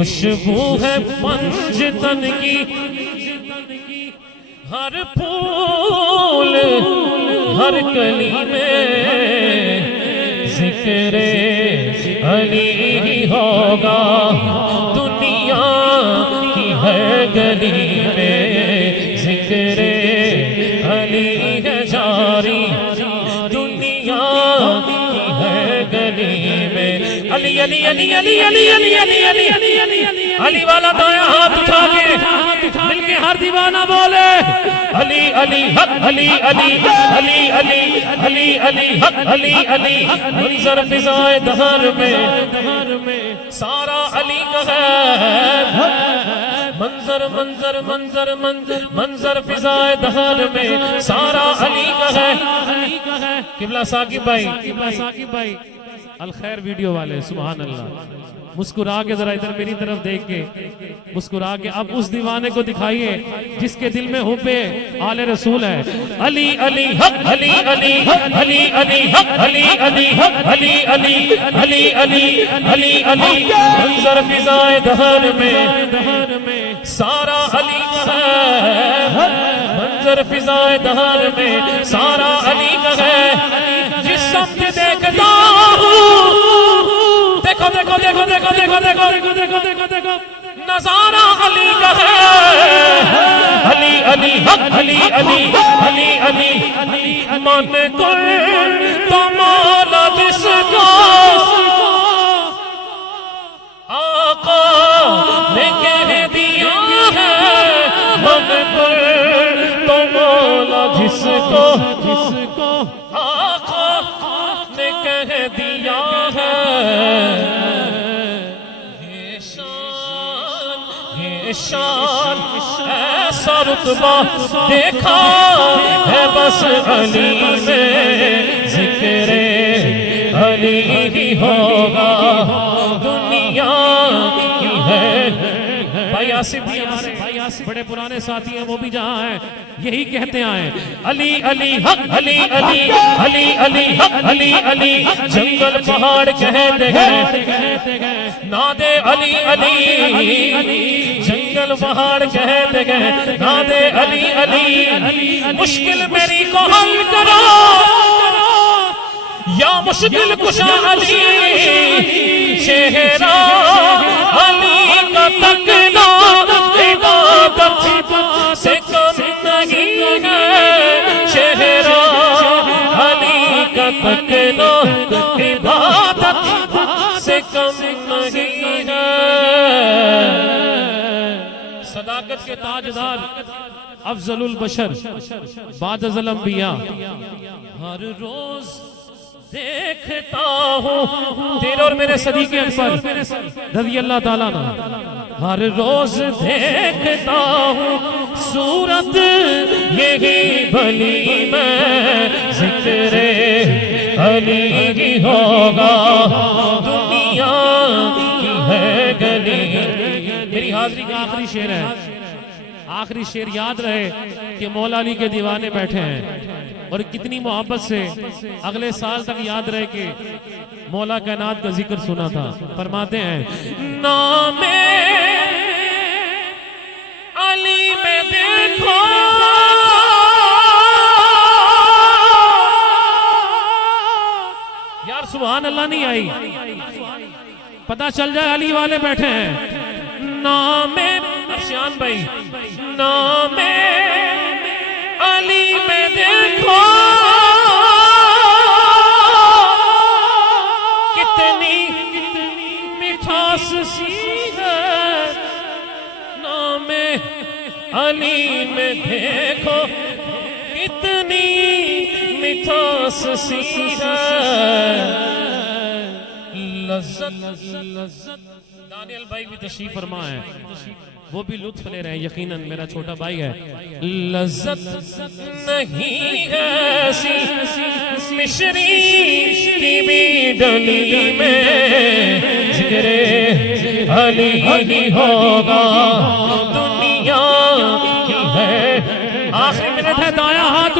खुशबू है पंजतन की, हर फूल हर कली में जिक्रे अली ही होगा। दुनिया की हर गली में जिक्रे अली है जारी, दुनिया की हर गली में। अली अली अली अली अली अली अली अली अली अली अली वाला दाया हाथ उठा के दिल के हर दीवाना बोले अली अली हक अली अली अली अली अली अली हक अली अली। मंजर फिजाए दहर में सारा अली का है, मंजर मंजर मंजर मंजर मंजर फिजाए दहर में सारा अली का है। किबला साकिब भाई, किबला साकिब भाई अल खैर वीडियो वाले, सुभान अल्लाह। मुस्कुरा के जरा इधर मेरी तरफ देख के मुस्कुरा के अब उस दीवाने को दिखाइए जिसके दिल में हुब्बे आले रसूल है। अली अली हक अली अली अली अली हक अली अली अली अली अली अली अली अली। मंजर फिजाए दहर में सारा अली का है, मंजर फिजाए दहर में सारा अली का है। जिस समझ देखता हूँ, देखो देखो देखो देखो देखो देखो देखो देखो देखो देखो नजारा अली का है। अली अली हक अली अली अली अली अली। मन को तो मौला जिसको आका ने कह दिया है, मन को तो मौला जिसको आका ने कह दिया है। शान ऐसा रुतबा देखा है बस अली में, जिक्रे अली ही होगा। दुनिया की है भाई आसिफ भी हमारे भाई आसिफ बड़े पुराने साथी हैं, वो भी जहाँ हैं यही कहते आए अली अली हक अली अली अली अली हक अली अली। जंगल पहाड़ कहते गए नादे अली अली, जंगल पहाड़ कहते गए नादे अली अली। मुश्किल मेरी को हल करो या मुश्किल कुशा अली, चेहरा अली का तकना इबादत से कम नहीं है। चेहरा अली का तकना इबादत से कम नहीं है। सदाकत के ताजदार अफजलुल बशर बादल अंबिया, हर रोज देखता हूँ तेरे और मेरे सदीक़े अकबर रज़ी अल्लाह ताला अन्हु, हर रोज देखता हूँ सूरत यही भली में, जिक्रे अली ही होगा। दुनिया की है गली। मेरी हाजिरी का आखिरी शेर है, आखिरी शेर याद रहे कि मौला अली के दीवाने बैठे हैं और कितनी मोहब्बत से अगले साल तक याद रहे कि मौला कायनात का जिक्र सुना था। फरमाते हैं नामे अली में देखो यार, सुभान अल्लाह नहीं आई, पता चल जाए अली वाले बैठे हैं। नामे अफशान भाई, नामे अली में देखो कितनी मिठास सी है। नामे अली में देखो कितनी मिठास सी है। लज़्ज़त दानियल भाई भी तशरीफ फरमा है, वो भी लुत्फ ले रहे हैं, यकीनन मेरा छोटा भाई है। लज़्ज़त नहीं है ऐसी मिश्री की भी डली में, जिक्रे अली ही होगा। दुनिया की है आखिरी मिनट है, दाया हाथ